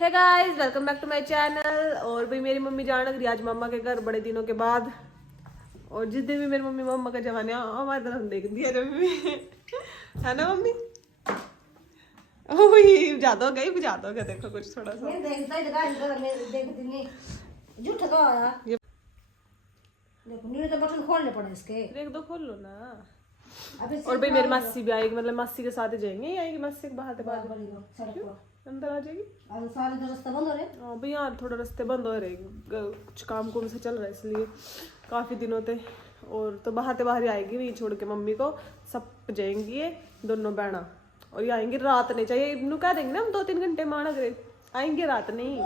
Hey guys, welcome back to my channel. और भाई मेरी मम्मी जान लग रही आज मम्मा के घर बड़े दिनों के बाद। और जिस दिन भी मेरी मम्मी मम्मा का जमाने हमारी तरफ देख दिया जब भी है ना मम्मी। ओह ज्यादा हो गया देखो कुछ थोड़ा सा तो बटन खोलने पड़े इसके। देख दो, खोल लो ना। और भाई मेरी मासी भी आएगी, मतलब मासी के साथ ही जाएंगे। ये आएगी मासी के बाहर अंदर आ जाएगी। सारे तो रास्ते बंद हो रहे। हाँ भाई यार थोड़ा रास्ते बंद हो रहे, कुछ काम कुम से चल रहा है इसलिए काफ़ी दिनों से। और तो बाहर ही आएगी वही छोड़ के मम्मी को। सब जाएंगी ये दोनों बहना। और ये आएंगे रात नहीं चाहिए, इनू कह देंगे ना हम 2-3 घंटे माना करे आएंगे, रात नहीं।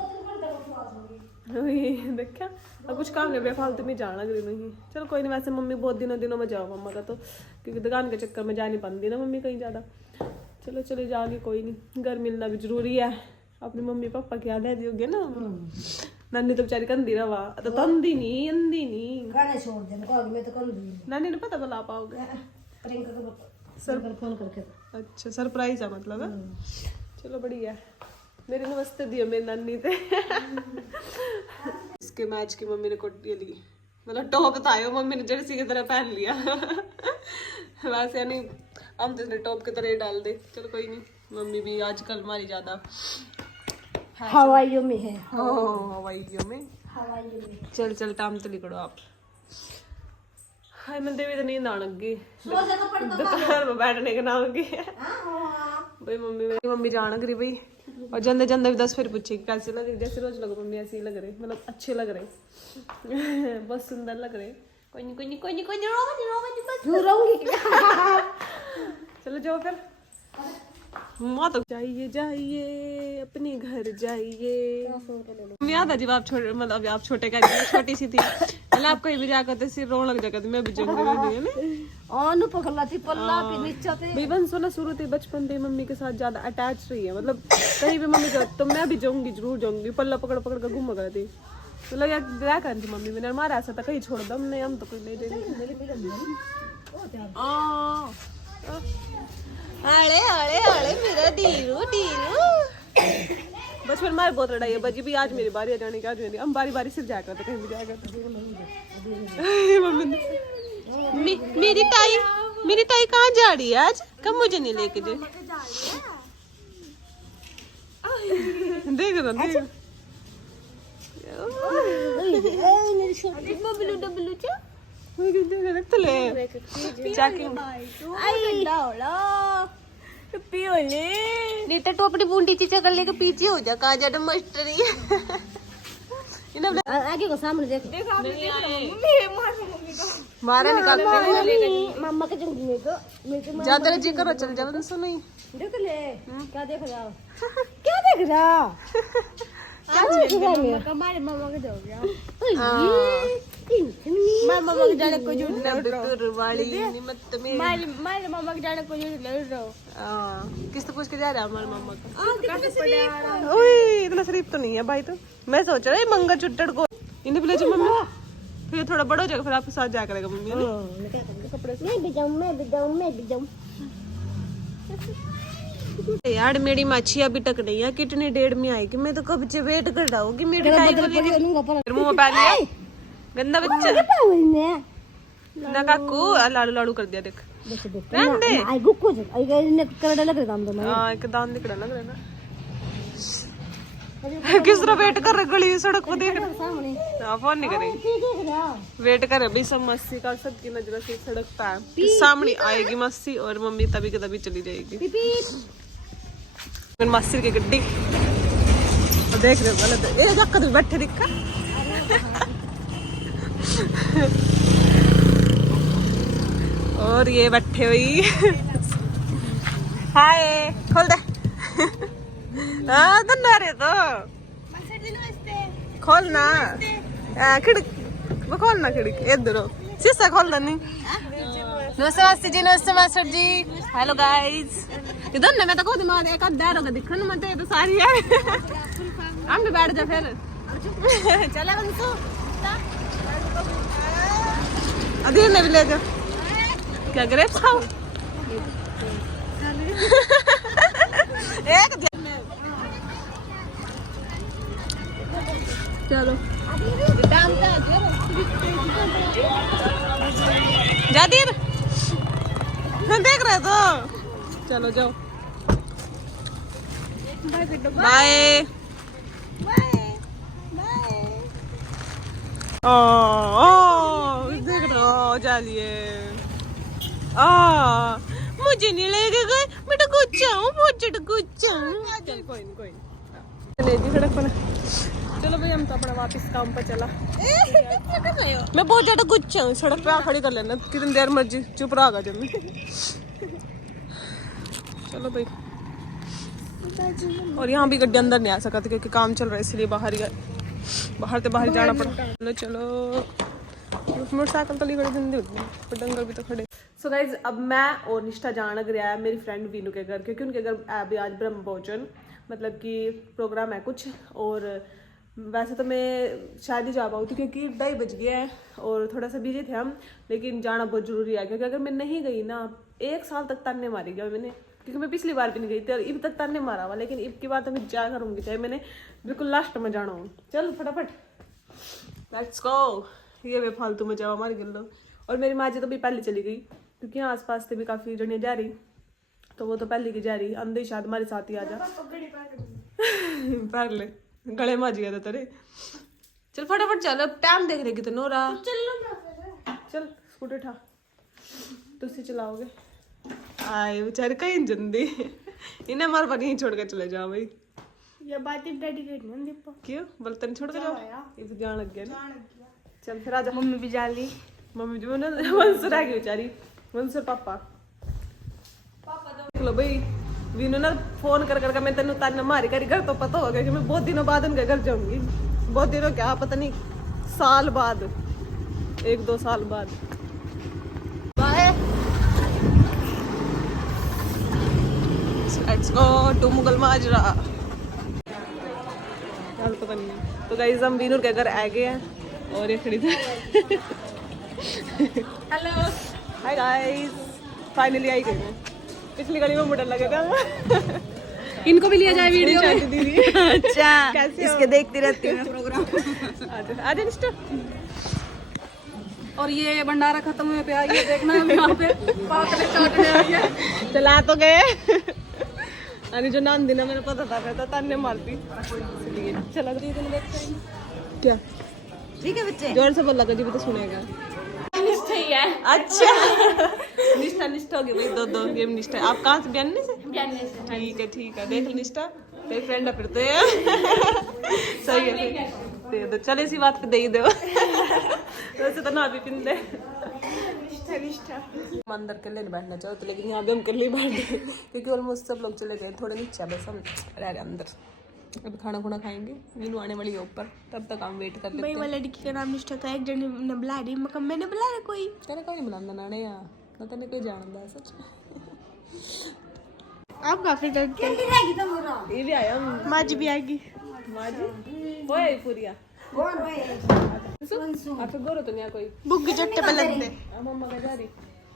देखा अब कुछ काम नहीं भैया, फालतू में जाना करी नहीं। चलो कोई नहीं, वैसे मम्मी बहुत दिनों में जाओ मम्मा का तो, क्योंकि दुकान के चक्कर में जा नहीं पाती ना मम्मी कहीं ज़्यादा। चलो चले जाओगे, कोई नहीं, घर मिलना भी जरूरी है। अपने मम्मी पापा की याद है दियोगे ना। नानी तो बेचारी कंदी रवा तो तंदी नहीं गाने छोड़ देना कॉल में तो कर दी। नानी ने पता बुला पाओगे प्रियंका को सर फोन करके। अच्छा सरप्राइज है मतलब है। चलो बढ़िया है। मेरे नमस्ते दियो मेरी नानी थे। इसके मैच की मम्मी ने कोटी ली, मतलब टॉप था वो मम्मी ने जर्सी की तरह पहन लिया। वैसे यानी हम तो टॉप की तरह ही डाल दे। चलो कोई नहीं, मम्मी भी आजकल हमारी ज्यादा हवाइयों में है। हवाइयों में चल टाइम तो लिखो आप। हाय मैं देवी तो नींद आने लगी दुकान में बैठने के नाम की भाई। मम्मी जान करी भाई। और जंदे भी 10 फिर पूछेगी कैसे लग रही, जैसे रोज लगो मम्मी ऐसे ही लग रहे, मतलब अच्छे लग रहे। बहुत सुंदर लग रहे। कोई नहीं चलो जाओ फिर। माँ तो जाइए अपने घर जाइए। याद है जब आप छोटे, मतलब आप छोटे का छोटी सी थी, मतलब आप कहीं भी जाकर तो सिर्फ रोने लग जाकर मैं भी जाऊंगी। ओनु पकड़ला थी पल्ला पे नीचे थे। बेबन सोना शुरू से बचपन से मम्मी के साथ ज्यादा अटैच रही है, मतलब कहीं भी मम्मी जाती तो मैं भी जाऊंगी, जरूर जाऊंगी। पल्ला पकड़ कर घूम गई थी, मतलब यार क्या कर थी मम्मी मैंने हमारा ऐसा था कहीं छोड़ दो नहीं, हम तो कोई नहीं देंगे। अरे मेरा डीरू बचपन हमारे बहुत लड़ाई है बजी भी। आज मेरी बारी है जाने की, आज मेरी, हम बारी सिर्फ जाया करते कहीं भी जाया करते। मम्मी मेरी ताई कहाँ जा रही है आज, कब मुझे नहीं लेके जाए। देख रहा टोपड़ी बूंदी चीचा कर लेके पीछे हो जा, कहा जा मास्टरी। आगे को सामने देख। मारा निकाल मम्मा के जंगली में तो ज्यादा जी करो चल जा सुन नहीं देख ले। क्या देख रहा क्या देख रहा हमारे मम्मा के जाओ गया मम्मा के जाने को झूठ मारे मम्मा के जाने को झूठ ले रहा। किस तो पूछ के जा रहा है हमारे मम्मा का। ओए इतना शरीफ तो नहीं है भाई। तो मैं सोच रहा है मंगा चुट्टड़ को इन्हें भी ले जाओ मम्मी, फिर थोड़ा बड़ा हो जाएगा फिर आपके साथ जाया करेगा मम्मी। मैं भी जाऊं यार मेरी मच्छी अभी तक नहीं है, कितनी देर में आएगी। मैं तो कब से वेट कर रहा हूँ कि मेरी टाइम को लेके मुंह में पहन लिया गंदा बच्चा ना काकू लाड़ू कर दिया। देख आई गुक्को ने करड़ा लग रहा काम तो मैं हां एक दान दिख रहा लग रहा ना। किस तरह वेट कर रहे गली सड़क को देख सामने। हां फोन नहीं करे देख रहा वेट कर रहे सब मस्सी का सबकी नजर से सड़क पे सामने आएगी मस्सी और मम्मी तभी के तभी चली जाएगी। मेरी मस्सी की गड्डी देख रहे गलत ए जक्का तो बैठे दिखा। और ये बैठे हुई हाय खोल दे। हाँ तो ना रे तो खोल ना खिड़क वो खोल ना खिड़क इधर शीशा खोल दे नहीं। नमस्ते मास्टर जी, नमस्ते मास्टर जी। हेलो गाइस इधर ना मैं तो कहूँ दिमाग एक आध दार होगा दिखन मत तो सारी है। हम भी बैठ जा फिर चले बंसू अधीर ने भी ले जाओ। क्या ग्रेप्स खाओ एक चलो जादिर देख रहे तो चलो जाओ बाय देख रहे हो चलिए मुझे नहीं लगेगा बेटा कुछ चल कोई नहीं जी सड़क पर चलो भाई हम तो अपना वापस काम पर चला मैं बहुत ज्यादा गुस्सा हूँ सड़क पे खड़ी कर लेना कितनी देर मर्जी चुप रहा जब मैं चलो भाई और यहाँ भी गड्डी अंदर नहीं आ सका था क्योंकि काम चल रहा है इसलिए बाहर तो बाहर जाना पड़ा चलो मोटरसाइकिल तो खड़ी धंधे होती है पर डंगर भी तो खड़े सो गाइज अब मैं और निष्ठा जान लग रहा है मेरी फ्रेंड वीनू के घर क्योंकि उनके घर अभी आज ब्रह्म भोजन मतलब कि प्रोग्राम है कुछ और वैसे तो मैं शायद ही जा पाऊँ थी क्योंकि 2:30 बज गया है और थोड़ा सा बिजी थे हम लेकिन जाना बहुत ज़रूरी है क्योंकि अगर मैं नहीं गई ना 1 साल तक ताने मारी गया मैंने क्योंकि मैं पिछली बार भी नहीं गई थी और इब तक ताने मारा हुआ लेकिन इब की बार तो मैं क्या करूँगी चाहे मैंने बिल्कुल लास्ट में जाना हूँ चल फटाफट लेट्स गो ये वे फालतू में जाओ हमारी गिल्लो और मेरी माँ जी तो भी पहले चली गई क्योंकि यहाँ आसपास से भी काफ़ी जने जा रही तो वो तो पहले की जा रही अंदर शायद हमारे साथ ही आ जा पार ले गले में आ गया था तेरे चल फटाफट चल अब टाइम देख रही कितने हो रहा चल स्कूटर उठा तुझसे चलाओगे आए बेचारे कहीं जल्दी इन्हें हमारे पर यहीं छोड़ कर चले जाओ भाई ये बात डेडिकेट नहीं दीपा क्यों बर्तन छोड़ के जाओ ये तो जान लग गया ना चल फिर आजा मम्मी भी जा ली मम्मी जो ना वंसर आ गई बेचारी वंसर पापा देख लो भाई वीनू ना फोन कर करके मैं तेन ताने मारी करी घर तो पता होगा कि मैं बहुत दिनों बाद उनके घर जाऊंगी बहुत दिनों क्या पता नहीं साल बाद 1-2 साल बाद bye let's go to Mughal माजरा पता नहीं तो गाइस हम वीनू के घर आ गए हैं और ये खड़ी थी hello hi guys finally I गई मैं पिछली गली में मुड़न लगेगा इनको भी लिया जाए वीडियो में दीदी अच्छा कैसे इसके देखती रहती हूँ प्रोग्राम आज इंस्टा और ये भंडारा खत्म हुए पे आई है देखना हम यहाँ पे पापड़े चाटने आई है चला तो गए अरे जो नाम देना मैंने पता था मैं तो ताने मारती इसलिए चला दीदी ने देखते हैं क्या ठीक है बच्चे जोर से बोल लगा जी भी तो सुनेगा निष्ठा ही है अच्छा निष्ठा होगी भाई दो गेम निष्ठा आप कहाँ से बयान से ठीक है देख लो निष्ठा तेरी फ्रेंड है फिर तो सही है दे दो चल इसी बात पे दे ही दो वैसे तो ना भी पिन दे निष्ठा अंदर के लिए बैठना चाहो तो लेकिन यहाँ भी हम कर लिए बैठ गए क्योंकि ऑलमोस्ट सब लोग चले गए थोड़े नीचे बस हम रह रहे अंदर अभी खाना खुना खाएंगे वीनू आने वाली है ऊपर तब तक हम वेट कर लेते हैं। भाई लड़की का नाम निष्ठा था एक जन ने बुला रही मगर मैंने बुलाया कोई कहने कोई नहीं बुलांदा नाने यार ना तने कोई जानदा सच आप काफी डरते ये भी आया माजी भी आएगी माजी होए पूरिया आप गोरो तो नहीं कोई बुग्गी चट्टे पे लगते मम्मा का जा रही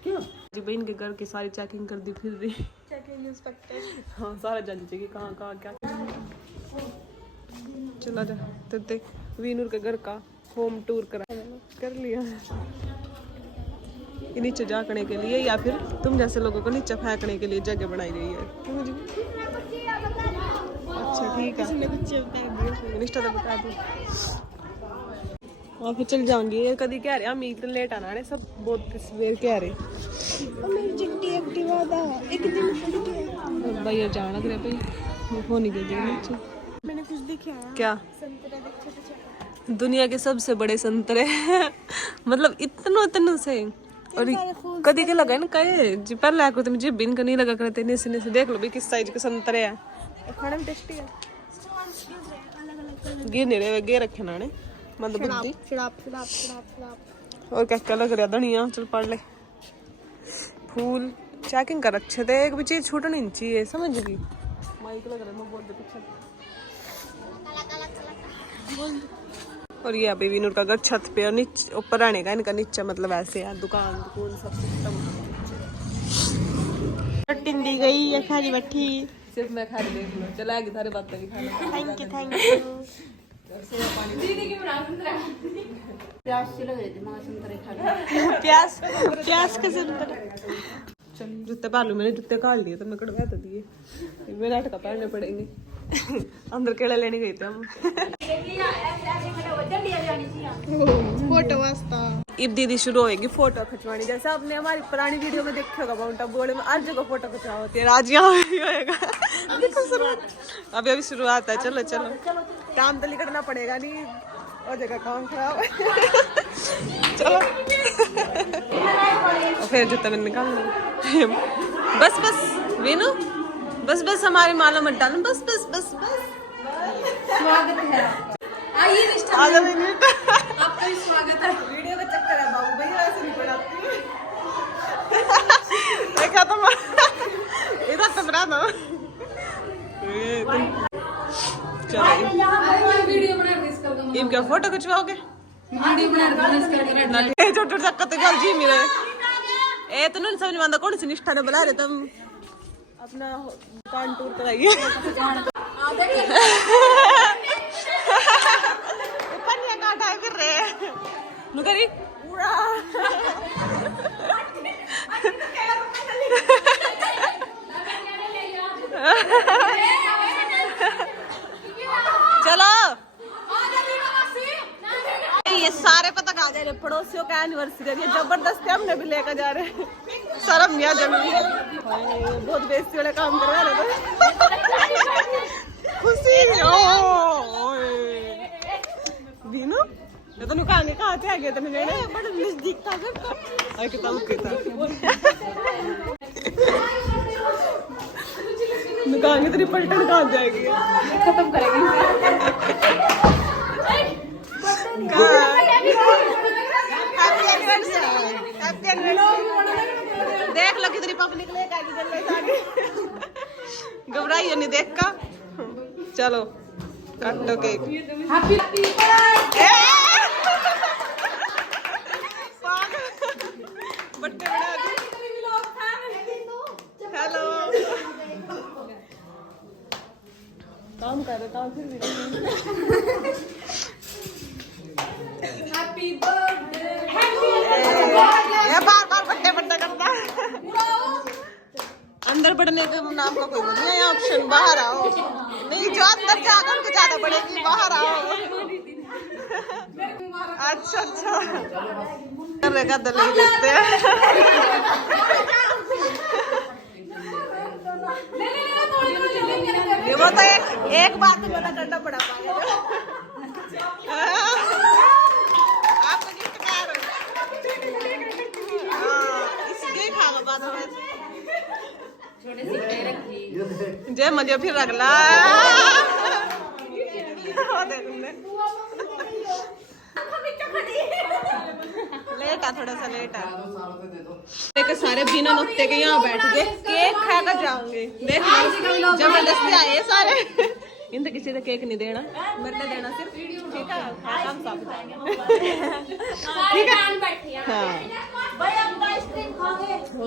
क्यों जी बहन के घर की सारी चेकिंग कर दी फिर रही चेकिंग इंस्पेक्टर हाँ सारा जान चाहिए कहाँ क्या चला जा ते वीनूर के घर का होम टूर कर लिया ये नीचे जाने के लिए या फिर तुम जैसे लोगों को नीचे फेंकने के लिए जगह बनाई गई है क्यों जी अच्छा ठीक है निष्ठा तो बता दी और फिर चल जाऊंगी कभी कह रहे हम एक दिन लेट आना है सब बहुत सवेर कह रहे मेरी चिट्टी एक्टिवा था एक दिन भाई जान लग रहा भाई हो नहीं गई नीचे मैंने कुछ दिखाया क्या संतरा देखे दुनिया के सबसे बड़े संतरे मतलब इतनों से और कभी के लगा ना कहे जी पहले आकर तुम जी बिन का नहीं लगा करते ने से देख लो भाई किस साइज के संतरे हैं खाने में टेस्टी है गिर नहीं रहे गे रखे ना ने मंद बुद्धि शराब और क्या क्या लग रहा धनिया चल पढ़ ले फूल चेकिंग कर अच्छे थे एक भी चीज छूटनी नहीं चाहिए समझ गई माइक लग रहा है मैं बोल दे पीछे और ये अभी विनूर का घर छत पे और नीचे ऊपर रहने का इनका नीचे मतलब ऐसे है दुकान सब सिस्टम टिंडी गई या खाली बैठी सिर्फ मैं खा देख लो चला गई थारे बात की खाना थैंक यू प्यास से लग रही थी माँ संतरे खा लिया। प्यास के संतरे। चल जूते पा लूं, मैंने जूते काट लिए तो मैं कड़वा तो दिए, मेरे अटका पहनने पड़ेंगे। अंदर केला लेने गए थे हम। फोटो वास्ता अब दीदी शुरू होएगी फोटो खिंचवानी, जैसे आपने हमारी पुरानी वीडियो में देखा होगा माउंट आबू में हर जगह फोटो खिंचवा होती है, आज यहाँ भी होएगा। अभी शुरुआत है। चलो चलो काम तो निकलना पड़ेगा, नहीं और जगह काम खराब है। चलो फिर जूता मैंने निकाल लूँ। बस बस वीनू, बस बस हमारे माला मत डालो, बस बस बस बस। स्वागत है, आइए निष्ठा, आपका ही स्वागत है। वीडियो का चक्कर है बाबू भैया, ऐसे नहीं बनाती। देखा तो इधर तो बना दो। चलो वीडियो बना के इसका इम क्या फोटो खिंचवाओगे? वीडियो बना के इसका छोटे छोटे चक्कर तो गल जी मेरे ए तो नहीं समझ में आता कौन सी निष्ठा ने बुला रहे तुम अपना दुकान टूर कराइए। पन्नियां काटा फिर रहे नुकरी पूरा। चलो ये सारे पता कहा जा रहे पड़ोसियों का एनिवर्सरी है, जबरदस्ती हमने भी लेकर जा रहे हैं। शर्म नहीं आ जमी, बहुत बेइज्जती वाले काम करवा रहे हैं। खुशी बीनू ये तो नुकाने कहा थे आगे तो नहीं बड़ा नजदीक था सबका और कितना कितना नुकान की तेरी पलटन कहाँ जाएगी, खत्म करेंगे। देख लो कितनी पप निकले घबराइए नहीं देख का। चलो काटो केक। हेलो काम कर रहे काम फिर भी हैप्पी बर्थडे, ये बार बार बर्थडे बर्थडे करता है। अंदर बढ़ने के नाम का कोई नहीं है ऑप्शन, बाहर आओ। नहीं जो अंदर जाकर उनको ज्यादा बढ़ेगी, बाहर आओ। अच्छा अच्छा रहेगा तो नहीं देखते हैं। वो तो एक बात मना करना पड़ा पाएगा। आपको गिफ्ट कार इसलिए खागा बाद में जय मजे फिर रगला लेटा थोड़ा सा लेटा लेके सारे बिना नुक्ते के यहाँ बैठ गए केक खाकर जाओगे। देख जबरदस्ती आए सारे, इनसे किसी ने केक नहीं देना, मेरे ने देना सिर्फ। ठीक है काम साबित ठीक है। हाँ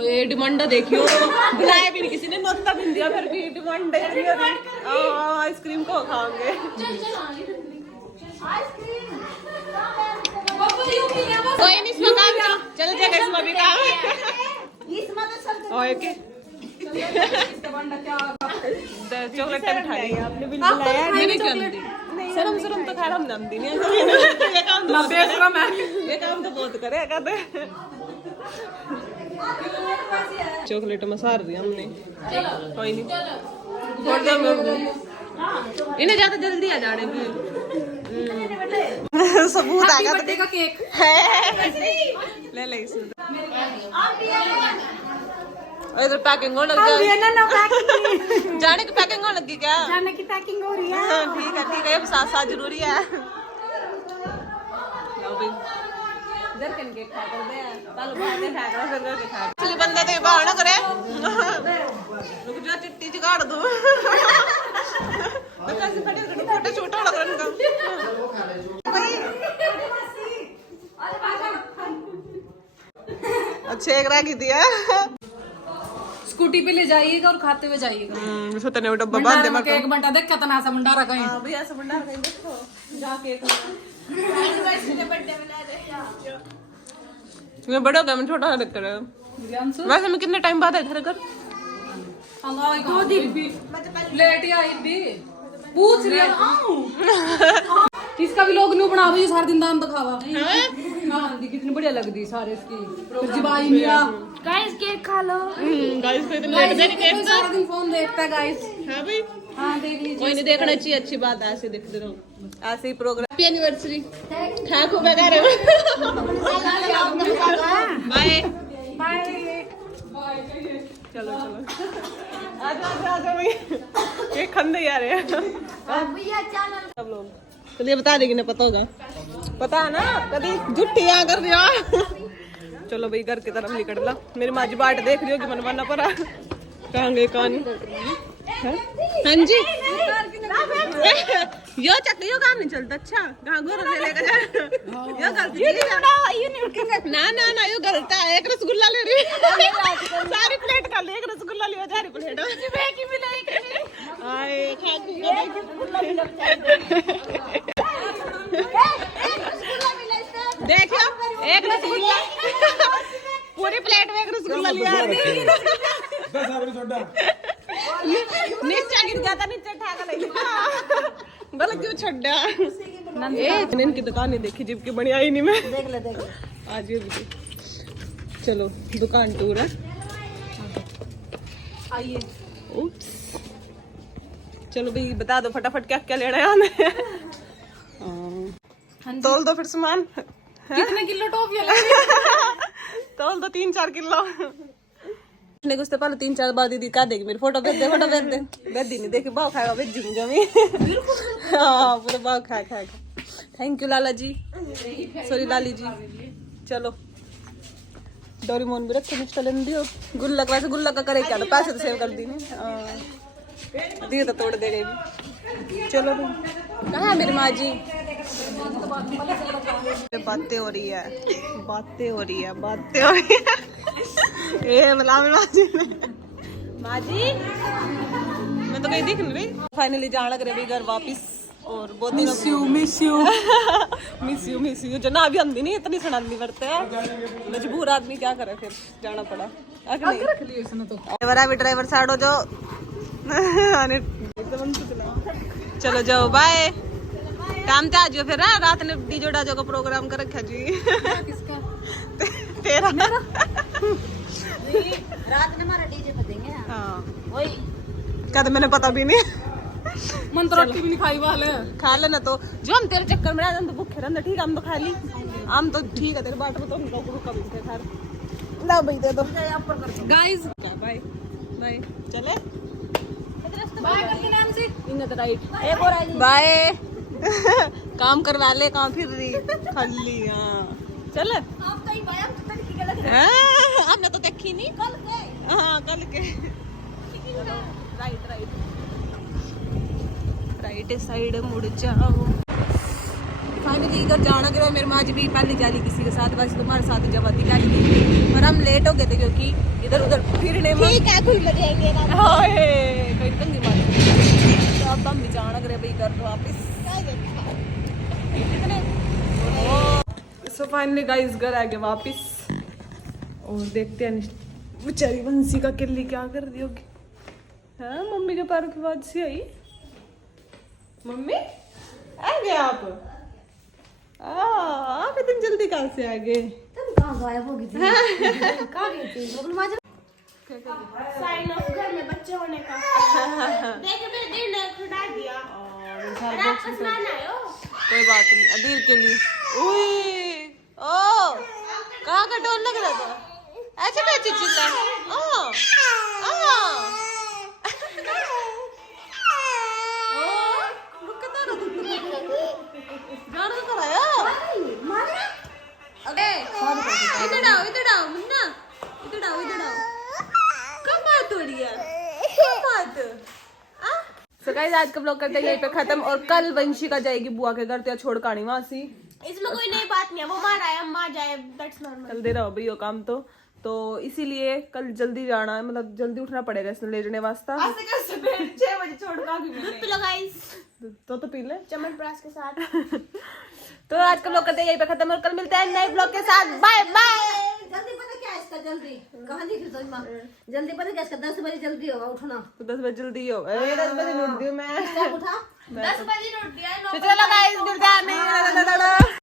ये डिमांडा देखियो बुलाया भी नहीं किसी ने, नोता भी नहीं दिया, फिर भी डिमांड आइसक्रीम को खाओगे। कोई नहीं इसमें काम चल जाएगा, इसमें भी काम ओके। चॉकलेट का मिठाई आपने बिल बुलाया नहीं, शर्म शर्म तो खैर हम नमदी नहीं, ये काम तो बेशरम है, ये काम तो बहुत करे कहते। चॉकलेट में सार दी हमने, कोई नहीं इन्हें ज्यादा जल्दी आ जाने की सबूत आ गया बर्थडे का केक ले ले इधर पैकिंग होने लग गया जाने की पैकिंग होने लगी क्या? जाने की पैकिंग हो रही है। ठीक है अब साथ साथ जरूरी है। इधर कन केक खा कर दे तालो बाहर दे खा कर फिर करके खा चली बंदे तो बाहर ना करे रुक जा चिट्टी जगाड़ दो तो कैसे खड़े हो फोटो शूट हो रहा है अच्छा एक रह गई थी स्कूटी पे ले जाइएगा और खाते हुए जाइएगा। सो तने वो डब्बा बांध दे भंडारा में एक बंटा देख कितना सा भंडारा कहीं। हां भैया ऐसा भंडारा कहीं देखो जाके एक एनिवर्सरी के बर्थडे मना रहे हैं। मैं बड़ा हो गया, मैं छोटा लग रहा है। वैसे मैं कितने टाइम बाद आया तेरे घर? दो दिन लेट ही आई थी। पूछ रही हूं इसका भी लोग न्यू बनावा ये सारा दिन दाम दिखावा। हां दी कितनी बढ़िया लगदी सारे इसकी। फिर जिबाई मिया गाइस केक खा लो। गाइस को इतने लेट देरी केक सारा दिन फोन देखता है गाइस। हां भाई हां देख लीजिए। कोई नहीं देखना चाहिए, अच्छी बात है, ऐसे देखते रहो, ऐसे ही प्रोग्राम। हैप्पी एनिवर्सरी ठाक हो गया रे। बाय बाय चलो चलो आजा भाई केक खाने जा रहे हैं सब लोग। चलिए बता देगी ना, पता होगा, पता है ना, कभी जुटिया कर दिया। चलो भाई घर की तरफ निकल ला। मेरी माँ जी बाट देख रही होगी, मनवाना पड़ा कहाँ गए कौन। हाँ जी यो चक्कर यो काम नहीं चलता। अच्छा कहाँ गोर ले लेकर जा यो गलती ना ना ना यो गलत है। एक रसगुल्ला ले रही सारी प्लेट खा ले, एक रसगुल्ला लियो सारी प्लेट आए खा देखियो एक रसगुल्ला पूरी प्लेट में एक रसगुल्ला लिया। नीचे गिर गया था, नीचे ठाका लग गया बोला क्यों छड्डा। ए इनकी दुकान नहीं देखी जिसकी बनी आई नहीं मैं। देख ले आज ये भी चलो दुकान टूर है। आइए उप्स चलो भाई बता दो फटाफट क्या क्या लेना है हमें। तोल दो फिर सामान। कितने किलो टॉफियां लेंगे? तोल दो 3-4 किलो। कुछ तो पहले 3-4 बार दीदी कह देगी मेरी फोटो भेज दे, फोटो भेज दे। भेज दी नहीं देखी बाव खाएगा, भेज दूंगी जमी। हाँ पूरा बाव खाएगा। Thank you Lala ji, sorry Lali ji. चलो डोरेमोन भी रखे मिस्टर लेन दियो। गुल्लक वैसे गुल्लक का करे क्या, तो पैसे तो सेव कर दी दिए तो तोड़ दे गई। चलो कहाँ है मेरी माँ जी? बातें हो रही है, बातें हो रही है, बातें हो रही है। ये मिला माँ जी माँ जी मैं तो कहीं दिख नहीं रही। फाइनली जाने लग रहे घर वापिस और बहुत दिन मिस यू जना अभी आंदी नहीं इतनी सुनानी पड़ते हैं। मजबूर आदमी क्या करे, फिर जाना पड़ा। रख लियो इसने तो। ड्राइवर साइड हो जाओ। चलो जाओ बाय। काम ते आजियो फिर रात ने डीजो डाजो का प्रोग्राम कर रखा जी। किसका? तेरा रात में हमारा डीजे बजेंगे। हाँ वही क्या, तो मैंने पता भी नहीं। मन तो रोटी भी नहीं खाई वाले। खा लेना तो जो हम तेरे चक्कर में तो भूखे रहते। ठीक है हम तो खा ली, हम तो ठीक है तेरे बाट में तो रुका भी थे। खैर ला भाई दे दो गाइस बाय बाय चले बाय करके नाम से इन द राइट एक और आई बाय। काम करवा ले, काम फिर रही खल्ली। हाँ चल आप कहीं बाय हम तो तरीके लग रहे हमने तो देखी नहीं कल के। हाँ कल के राइट राइट राइट साइड मुड़ जाओ। फाइनली इधर जाना गिरा। मेरी माँ जी भी पहले जा रही किसी के साथ, बस तुम्हारे साथ जब आती जा रही थी और हम लेट हो गए थे क्योंकि इधर उधर फिरने में ठीक है खुल जाएंगे ना। कहीं तंगी मारी तो अब हम भी जाना गिरा भाई घर वापिस। सो फाइनली गाइस घर आ गए वापिस और देखते हैं बेचारी बंसी का किल्ली क्या कर दी होगी। हाँ मम्मी के पैरों की आवाज से आई। मम्मी आ गए आप इतनी जल्दी कहाँ से आ गए? तुम कहाँ गायब हो गई थी? कहाँ गई थी? बबलू माँ साइन ऑफ घर में बच्चे होने का। देख मेरे दिल ने खुदा दिया। वापस ना आयो। कोई बात नहीं अदीर के लिए। ओ कहाँ का डोर लग रहा था? ऐसे कैसे चिल्ला? इधर आओ मुन्ना, इधर आओ कब बात हो रही है? कब बात? So guys, आज का ब्लॉग करते हैं यहीं पे खत्म और कल वंशिका जाएगी बुआ के घर तो छोड़ कहानी वहां सी। इसमें कोई नई बात नहीं है, वो मार आया हम मार जाए, दैट्स नॉर्मल। कल दे रहा हो भैया काम तो तो इसीलिए कल जल्दी जाना है, मतलब जल्दी उठना पड़ेगा इसने ले जाने वास्ते। ऐसे कैसे 6 बजे छोड़ के आगे मिले। दूध पिलो गाइस, तो पी ले च्यवनप्राश के साथ। तो आज का ब्लॉग करते हैं यहीं पे खत्म, और कल मिलते हैं नए ब्लॉग के साथ। Bye bye. जल्दी पता क्या इसका, जल्दी कहाँ लिखी तो माँ, जल्दी पता क्या इसका, 10 बजे जल्दी होगा उठना। तो 10 बजे जल्दी होगा, 10 बजे उठती हूँ मैं। उठा 10 बजे उठ दिया। तो चलो गाइस मिलते हैं